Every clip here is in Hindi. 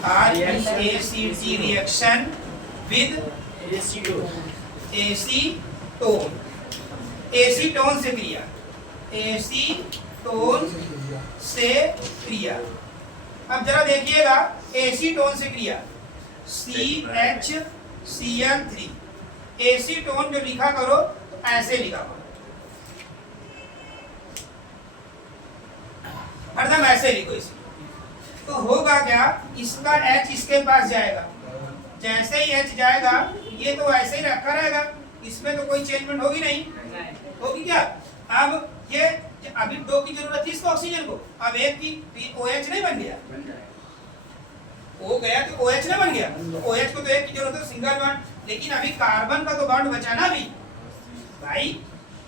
RACT reaction with acetone. Acetone से क्रिया, एसीटोन से क्रिया। अब जरा देखिएगा एसीटोन से क्रिया CHCl3। एसीटोन जो लिखा करो तो ऐसे लिखा करो, हरदम ऐसे लिखो इसे। तो होगा क्या, इसका H इसके पास जाएगा, जैसे ही H जाएगा ये तो ऐसे ही रखा रहेगा, इसमें तो कोई चेंजमेंट होगी नहीं, होगी क्या। अब ये अभी 2 की जरूरत थी इसको ऑक्सीजन को, अब 1 की OH नहीं बन गया, O गया तो OH नहीं बन गया, तो OH को तो 1 की जरूरत है, सिंगल बॉन्ड। लेकिन अभी कार्बन का तो बॉन्ड बचा ना भी भाई,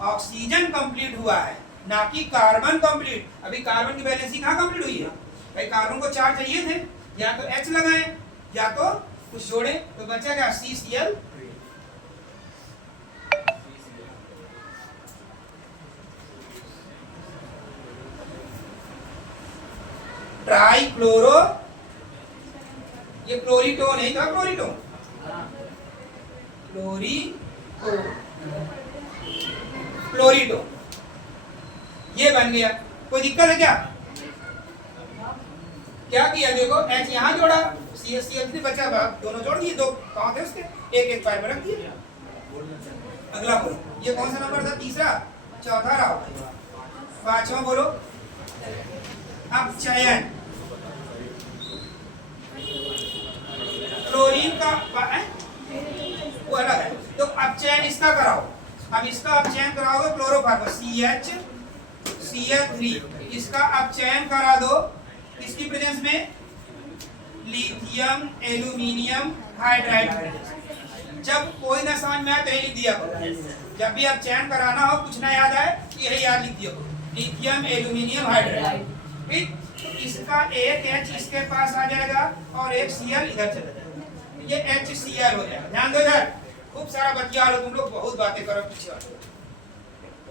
ऑक्सीजन कंप्लीट हुआ है ना कि कार्बन कंप्लीट। अभी कार्बन की बैलेंसिंग कहाँ कंप्लीट हुई है भाई, कार्बन को 4 चाहिए थे, या तो H लगाए या तो कुछ जोड़े, तो बचा क्या CCl। ट्राई क्लोरो, ये क्लोरीटोन है, क्या क्लोरीटोन, क्लोरीटोन ये बन गया। कोई दिक्कत है क्या, क्या किया देखो, H यहाँ जोड़ा, CHCl3 बचा, दोनों जोड़ दिए, 2 कहाँ थे उसके, एक पैर में रख दिया। अगला बोलो, ये कौन सा नंबर था, तीसरा, चौथा रहा, पांचवा बोलो अपचयन। क्लोरीन का वो अलग है, तो अपचयन इसका कराओ। अब इसका अपचयन कराओगे क्लोरोफार्म CHCl3, इसका अपचयन करा दो किसकी प्रेजेंस में, लिथियम एल्यूमिनियम हाइड्राइड। जब कोई ना समझ में आए तो ये लिख दिया करो, जब भी अपचयन कराना हो कुछ ना याद आए यही याद लिख दिया करो, लिथियम एल्यूमिनियम हाइड्राइड। ठीक, तो इसका एक H इसके पास आ जाएगा और एक Cl इधर चला जाएगा, ये HCl हो जाएगा। ध्यान दो इधर, खूब सारा बतिया लो तुम लोग, बहुत बातें करो पीछे।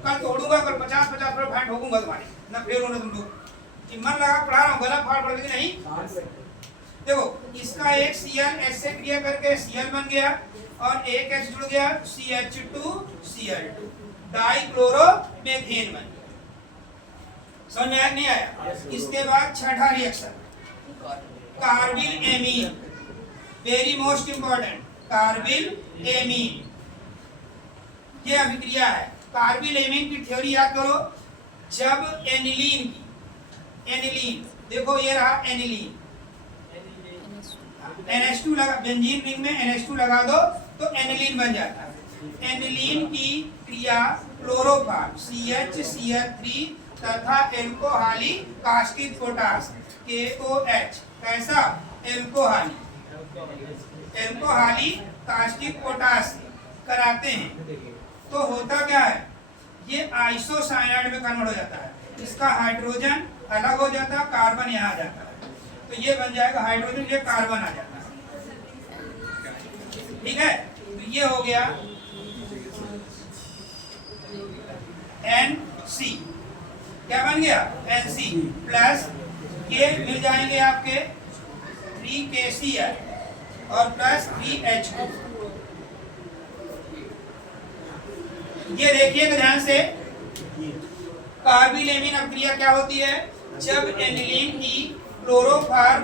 कल तोड़ूंगा, कल 50-50 पर फाइट होगा तुम्हारी, ना फेल होना तुम लोग। मन लगा पढ़ा रहा हूँ, गलत फाड़ पड़ेगी नहीं। देखो इसका एक Cl H से क्रिया करके Cl बन गया और एक H जुड़ गया CH2Cl2, डाइक्लोरोमेथेन बन गया। समझ में आया नहीं आया। इसके बाद छठा reaction carbyl amine, very most important, carbyl amine ये अभिक्रिया है। कार्बिल एमीन की थ्योरी याद करो, जब एनिलीन की, एनिलीन देखो ये रहा एनिलीन, NH2 लगा, बेंजीन रिंग में NH2 लगा दो तो एनिलीन बन जाता है। एनिलीन की क्रिया क्लोरोफार्म CHCl3 तथा एल्कोहली कास्टिक पोटास KOH, कैसा एल्कोहली, एल्कोहली कास्टिक पोटास कराते हैं तो होता क्या है, ये आइसोसाइनाइड में कन्वर्ट हो जाता है, इसका हाइड्रोजन अलग हो जाता है, कार्बन यहाँ आ जाता है, तो ये बन जाएगा हाइड्रोजन, ये कार्बन आ जाता है। ठीक है, तो ये हो गया NC, क्या बन गया NC प्लस ये मिल जाएंगे आपके 3KCl और प्लस 3H2। ये देखिएगा ध्यान से, कार्बिल एमीन अभिक्रिया क्या होती है, जब एनिलीन की क्लोरोफार्म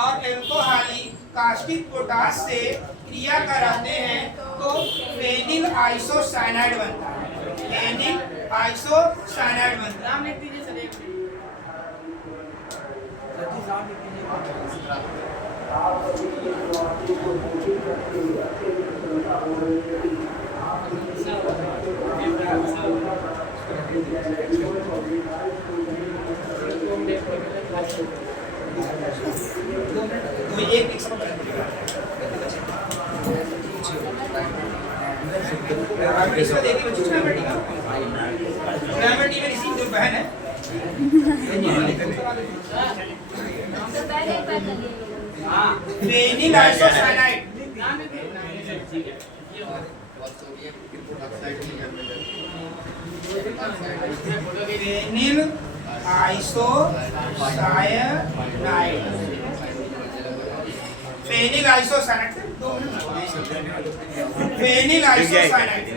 और एल्कोहली कास्टिक पोटास से क्रिया कराते हैं तो फेनिल आइसोसाइनाइड बनता है, फेनिल आइसोसाइनाइड बनता है। एक बहन है phenyl isocyanide, phenyl isocyanide cyanide, phenyl isocyanide, phenyl isocyanide,